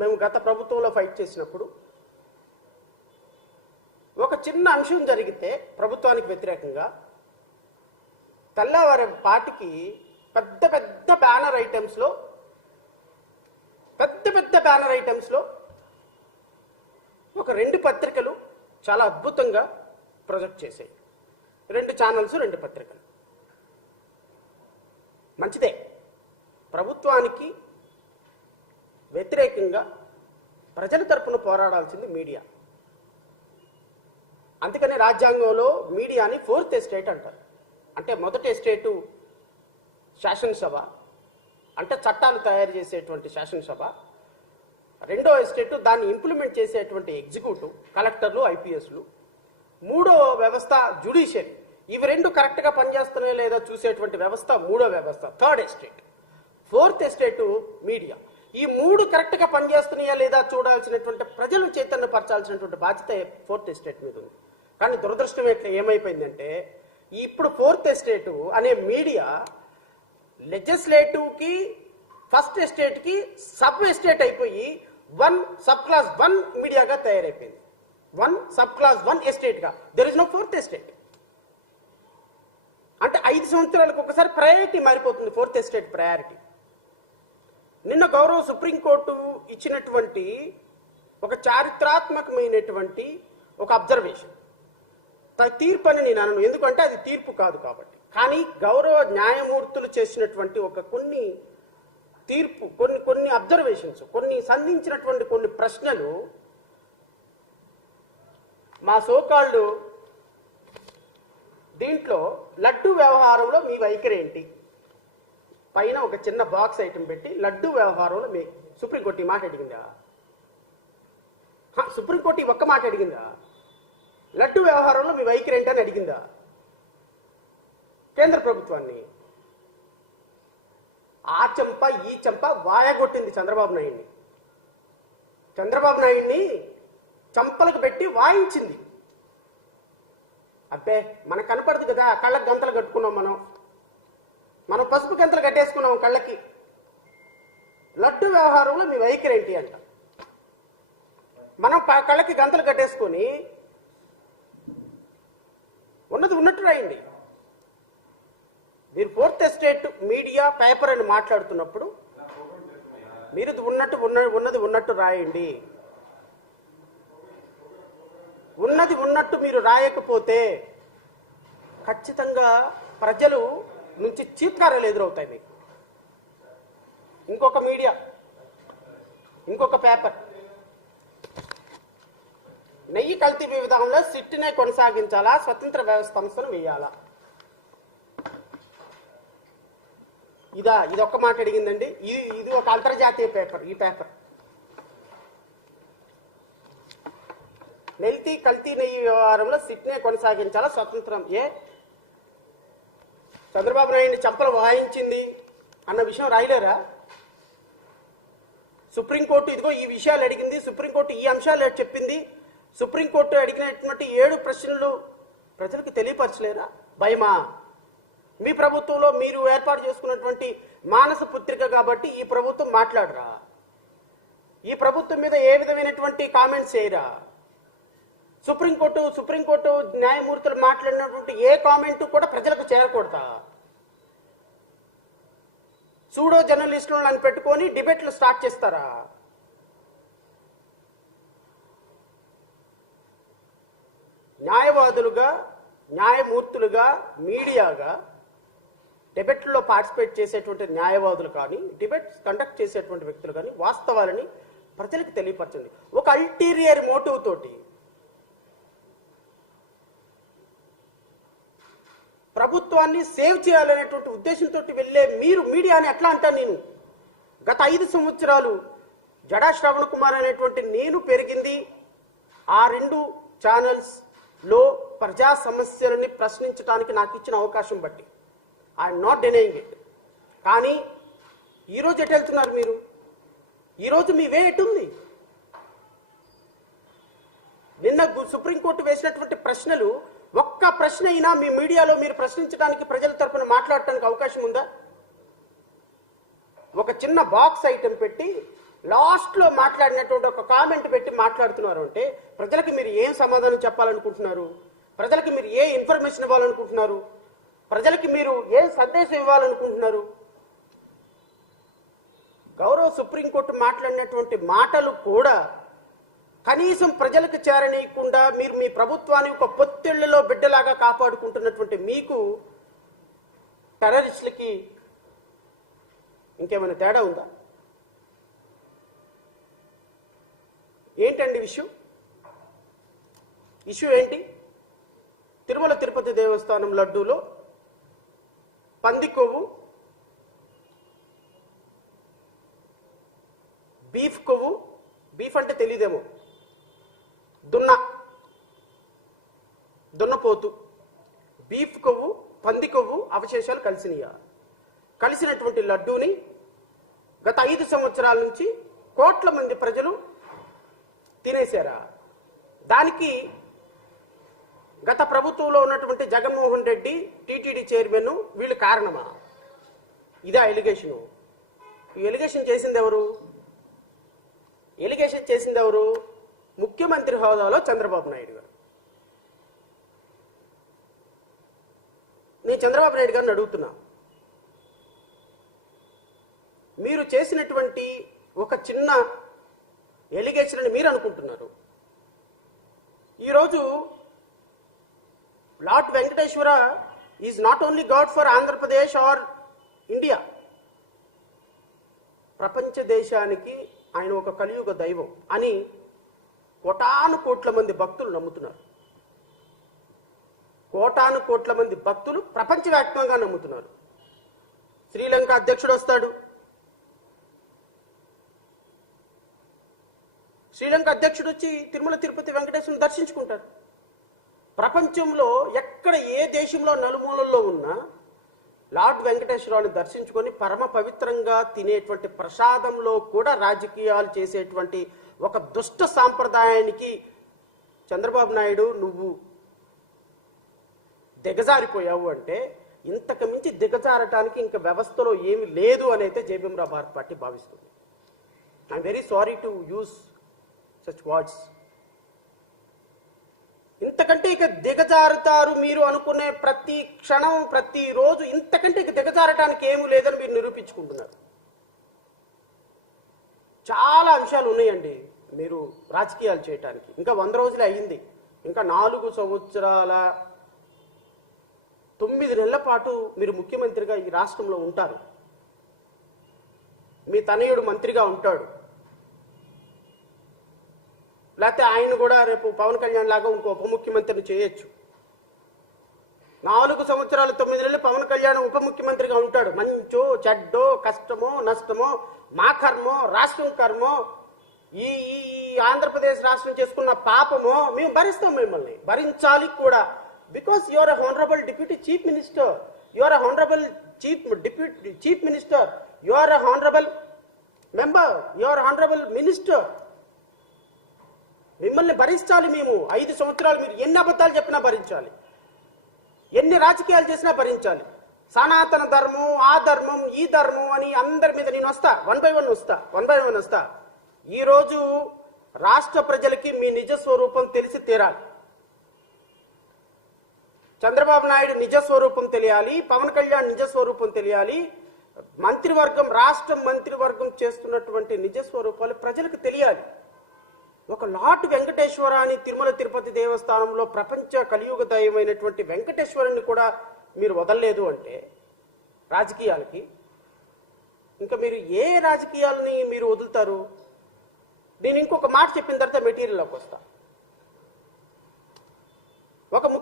మేము గత ప్రభుత్వంలో ఫైట్ చేసినప్పుడు ఒక చిన్న అంశం జరిగితే ప్రభుత్వానికి వ్యతిరేకంగా తెల్లవారి పాటికి పెద్ద పెద్ద బ్యానర్ ఐటమ్స్లో పెద్ద పెద్ద బ్యానర్ ఐటమ్స్లో ఒక రెండు పత్రికలు చాలా అద్భుతంగా ప్రొజెక్ట్ చేశాయి. రెండు ఛానల్స్ రెండు పత్రికలు. మంచిదే. ప్రభుత్వానికి వ్యతిరేకంగా ప్రజల తరపున పోరాడాల్సింది మీడియా. అందుకని రాజ్యాంగంలో మీడియాని ఫోర్త్ ఎస్టేట్ అంటారు. అంటే మొదటి ఎస్టేటు శాసనసభ అంటే చట్టాలు తయారు చేసేటువంటి శాసనసభ. రెండో ఎస్టేటు దాన్ని ఇంప్లిమెంట్ చేసేటువంటి ఎగ్జిక్యూటివ్ కలెక్టర్లు ఐపీఎస్లు. మూడో వ్యవస్థ జ్యుడిషియరీ ఇవి రెండు కరెక్ట్గా పనిచేస్తున్నాయో లేదో చూసేటువంటి వ్యవస్థ మూడో వ్యవస్థ third estate. Fourth estate media. ఈ మూడు కరెక్ట్గా పనిచేస్తున్నాయా లేదా చూడాల్సినటువంటి ప్రజలు చైతన్యపరచాల్సినటువంటి బాధ్యత ఫోర్త్ ఎస్టేట్ మీద ఉంది. కానీ దురదృష్టం ఎట్లా? ఏమైపోయిందంటే ఇప్పుడు ఫోర్త్ ఎస్టేటు అనే మీడియా లెజిస్లేటివ్కి ఫస్ట్ ఎస్టేట్కి సబ్ ఎస్టేట్ అయిపోయి వన్ సబ్ క్లాస్ వన్ మీడియాగా తయారైపోయింది. One sub class one ఎస్టేట్గా there is no fourth estate అంటే ఐదు సంవత్సరాలకు ఒకసారి ప్రయారిటీ మారిపోతుంది ఫోర్త్ ఎస్టేట్ ప్రయారిటీ నిన్న గౌరవ సుప్రీంకోర్టు ఇచ్చినటువంటి ఒక చారిత్రాత్మకమైనటువంటి ఒక అబ్జర్వేషన్. తీర్పు అని నేను అనను. ఎందుకంటే అది తీర్పు కాదు కాబట్టి. కానీ గౌరవ న్యాయమూర్తులు చేసినటువంటి ఒక కొన్ని తీర్పు కొన్ని కొన్ని అబ్జర్వేషన్స్ కొన్ని సంధించినటువంటి కొన్ని ప్రశ్నలు మా సోకాళ్ళు దీంట్లో లడ్డు వ్యవహారంలో మీ వైఖరి ఏంటి? పైన ఒక చిన్న బాక్స్ ఐటమ్ పెట్టి లడ్డు వ్యవహారంలో మీ సుప్రీంకోర్టు ఈ మాట అడిగిందా? సుప్రీంకోర్టు ఈ ఒక్క మాట అడిగిందా? లడ్డు వ్యవహారంలో మీ వైఖరి ఏంటని అడిగిందా? కేంద్ర ప్రభుత్వాన్ని. ఆ చెంప ఈ చెంప వాయగొట్టింది చంద్రబాబు నాయుడిని. చంద్రబాబు నాయుడిని చంపలకు పెట్టి వాయించింది. అబ్బే మనకు కనపడదు కదా కళ్ళకు గంతలు కట్టుకున్నాం మనం. మనం పసుపు గంతలు కట్టేసుకున్నాం కళ్ళకి. లడ్డు వ్యవహారంలో మీ వైఖరి ఏంటి అంట. మనం కళ్ళకి గంతలు కట్టేసుకొని ఉన్నది ఉన్నట్టు రాయండి. మీరు ఫోర్త్ ఎస్టేట్ మీడియా పేపర్ అని మాట్లాడుతున్నప్పుడు మీరు ఉన్నట్టు ఉన్న ఉన్నది ఉన్నట్టు రాయండి. ఉన్నది ఉన్నట్టు మీరు రాయకపోతే ఖచ్చితంగా ప్రజలు నుంచి చీత్కారాలు ఎదురవుతాయి మీకు. ఇంకొక మీడియా ఇంకొక పేపర్. నెయ్యి కల్తీ విధానంలో సిట్టినే కొనసాగించాలా? స్వతంత్ర వ్యవస్థ వేయాలా? ఇదా ఇది ఒక్క మాట అడిగిందండి. ఇది ఇది ఒక అంతర్జాతీయ పేపర్ ఈ పేపర్. నెల్తీ కల్తీ నెయ్యి వ్యవహారంలో సిట్నే కొనసాగించాలా? స్వతంత్రం. ఏ? చంద్రబాబు నాయుడిని చంపలు వాయించింది అన్న విషయం రాయలేరా? సుప్రీంకోర్టు ఇదిగో ఈ విషయాలు అడిగింది సుప్రీంకోర్టు ఈ అంశాలు చెప్పింది సుప్రీంకోర్టు అడిగినటువంటి ఏడు ప్రశ్నలు ప్రజలకు తెలియపరచలేరా? భయమా? మీ ప్రభుత్వంలో మీరు ఏర్పాటు చేసుకున్నటువంటి మానస పుత్రిక కాబట్టి ఈ ప్రభుత్వం మాట్లాడరా? ఈ ప్రభుత్వం మీద ఏ విధమైనటువంటి కామెంట్స్ చేయరా? సుప్రీంకోర్టు సుప్రీంకోర్టు న్యాయమూర్తులు మాట్లాడినటువంటి ఏ కామెంట్ కూడా ప్రజలకు చేరకూడదా? సూడో జర్నలిస్టులను నన్ను పెట్టుకొని డిబేట్లు స్టార్ట్ చేస్తారా? న్యాయవాదులుగా న్యాయమూర్తులుగా మీడియాగా డిబేట్లో పార్టిసిపేట్ చేసేటువంటి న్యాయవాదులు కానీ డిబేట్ కండక్ట్ చేసేటువంటి వ్యక్తులు కానీ వాస్తవాలని ప్రజలకు తెలియపరచండి. ఒక అల్టీరియర్ మోటివ్ తోటి ప్రభుత్వాన్ని సేవ్ చేయాలనేటువంటి ఉద్దేశంతో వెళ్ళే మీరు మీడియాని ఎట్లా అంటాను నేను? గత ఐదు సంవత్సరాలు జడా శ్రవణ్ కుమార్ అనేటువంటి నేను పెరిగింది. ఆ రెండు ఛానల్స్లో ప్రజా సమస్యలని ప్రశ్నించడానికి నాకు ఇచ్చిన అవకాశం బట్టి. ఐఎమ్ నాట్ డెనయింగ్ ఇట్ కానీ ఈరోజు ఎటు వెళ్తున్నారు మీరు? ఈరోజు మీ వే ఎటుంది? నిన్న సుప్రీంకోర్టు వేసినటువంటి ప్రశ్నలు ఒక్క ప్రశ్న అయినా మీ మీడియాలో మీరు ప్రశ్నించడానికి ప్రజల తరపున మాట్లాడటానికి అవకాశం ఉందా? ఒక చిన్న బాక్స్ ఐటెం పెట్టి లాస్ట్లో మాట్లాడినటువంటి ఒక కామెంట్ పెట్టి మాట్లాడుతున్నారు అంటే ప్రజలకు మీరు ఏం సమాధానం చెప్పాలనుకుంటున్నారు? ప్రజలకు మీరు ఏ ఇన్ఫర్మేషన్ ఇవ్వాలనుకుంటున్నారు? ప్రజలకి మీరు ఏ సందేశం ఇవ్వాలనుకుంటున్నారు? గౌరవ సుప్రీంకోర్టు మాట్లాడినటువంటి మాటలు కూడా కనీసం ప్రజలకు చేరనీయకుండా మీరు మీ ప్రభుత్వాన్ని ఒక పొత్తిళ్ళలో బిడ్డలాగా కాపాడుకుంటున్నటువంటి మీకు టెర్రరిస్టులకి ఇంకేమైనా తేడా ఉందా? ఏంటండి ఇష్యూ? ఇష్యూ ఏంటి? తిరుమల తిరుపతి దేవస్థానం లడ్డూలో పంది కొవ్వు బీఫ్ కొవ్వు బీఫ్ అంటే తెలియదేమో దున్న. దున్నపోతు. బీఫ్ కొవ్వు పంది కొవ్వు అవశేషాలు కలిసినయా కలిసినటువంటి లడ్డూని గత ఐదు సంవత్సరాల నుంచి కోట్ల మంది ప్రజలు తినేశారా? దానికి గత ప్రభుత్వంలో ఉన్నటువంటి జగన్మోహన్ రెడ్డి టీటీడీ చైర్మన్ వీళ్ళు కారణమా? ఇదే ఎలిగేషను. ఈ ఎలిగేషన్ చేసింది ఎవరు ఎలిగేషన్ చేసింది ఎవరు ముఖ్యమంత్రి హోదాలో చంద్రబాబు నాయుడు గారు. నేను చంద్రబాబు నాయుడు గారిని అడుగుతున్నా. మీరు చేసినటువంటి ఒక చిన్న ఎలిగేషన్ అని మీరు అనుకుంటున్నారు. ఈరోజు lord Venkateswara is not only god for Andhra Pradesh or India. ప్రపంచ దేశానికి ఆయన ఒక కలియుగ దైవం అని కోటాను కోట్ల మంది భక్తులు నమ్ముతున్నారు. కోటాను కోట్ల మంది భక్తులు ప్రపంచవ్యాప్తంగా నమ్ముతున్నారు. శ్రీలంక అధ్యక్షుడు వస్తాడు. శ్రీలంక అధ్యక్షుడు వచ్చి తిరుమల తిరుపతి వెంకటేశ్వరుని దర్శించుకుంటారు. ప్రపంచంలో ఎక్కడ ఏ దేశంలో నలుమూలల్లో ఉన్నా లార్డ్ వెంకటేశ్వరరావుని దర్శించుకొని పరమ పవిత్రంగా తినేటువంటి ప్రసాదంలో కూడా రాజకీయాలు చేసేటువంటి ఒక దుష్ట సాంప్రదాయానికి చంద్రబాబు నాయుడు నువ్వు దిగజారిపోయావు అంటే ఇంతకు మించి దిగజారటానికి ఇంకా వ్యవస్థలో ఏమి లేదు అని అయితే జేబీఎంరావు భారత్ పార్టీ భావిస్తుంది. I'm very sorry to use such words ఇంతకంటే ఇక దిగజారుతారు మీరు అనుకునే ప్రతి క్షణం ప్రతి రోజు ఇంతకంటే ఇక దిగజారటానికి ఏమీ లేదని మీరు నిరూపించుకుంటున్నారు. చాలా అంశాలు ఉన్నాయండి. మీరు రాజకీయాలు చేయటానికి. ఇంకా వంద రోజులే అయ్యింది. ఇంకా నాలుగు సంవత్సరాల తొమ్మిది నెలల పాటు మీరు ముఖ్యమంత్రిగా ఈ రాష్ట్రంలో ఉంటారు. మీ తనయుడు మంత్రిగా ఉంటాడు. లేకపోతే ఆయన కూడా రేపు పవన్ కళ్యాణ్ లాగా ఇంకో ఉప ముఖ్యమంత్రిని చేయొచ్చు. నాలుగు సంవత్సరాలు తొమ్మిది నెలలు పవన్ కళ్యాణ్ ఉప ముఖ్యమంత్రిగా ఉంటాడు. మంచో చెడ్డో కష్టమో నష్టమో మా కర్మో రాష్ట్రం కర్మో ఈ ఈ ఆంధ్రప్రదేశ్ రాష్ట్రం చేసుకున్న పాపము మేము భరిస్తాం మిమ్మల్ని. భరించాలి కూడా. Because your honourable deputy chief minister your honourable chief deputy chief minister your honourable member your honourable minister మిమ్మల్ని భరించాలి మేము. ఐదు సంవత్సరాలు మీరు ఎన్ని అబద్ధాలు చెప్పినా భరించాలి. ఎన్ని రాజకీయాలు చేసినా భరించాలి. సనాతన ధర్మం ఆ ధర్మం ఈ ధర్మం అని అందరి మీద నేను వస్తా. వన్ బై వన్ వస్తా. వన్ బై వన్ వస్తా. ఈరోజు రాష్ట్ర ప్రజలకి మీ నిజ స్వరూపం తెలిసి తీరాలి. చంద్రబాబు నాయుడు నిజ స్వరూపం తెలియాలి పవన్ కళ్యాణ్ నిజ స్వరూపం తెలియాలి. మంత్రివర్గం రాష్ట్ర మంత్రివర్గం చేస్తున్నటువంటి నిజ స్వరూపాలు ప్రజలకు తెలియాలి. ఒక లాట్ వెంకటేశ్వర అని తిరుమల తిరుపతి దేవస్థానంలో ప్రపంచ కలియుగ దైవమైనటువంటి వెంకటేశ్వరుని కూడా మీరు వదలలేదు అంటే రాజకీయాలకి ఇంకా మీరు ఏ రాజకీయాలని మీరు వదులుతారు? నేను ఇంకొక మాట చెప్పిన తర్వాత మెటీరియల్లోకి వస్తా. ఒక ముఖ్య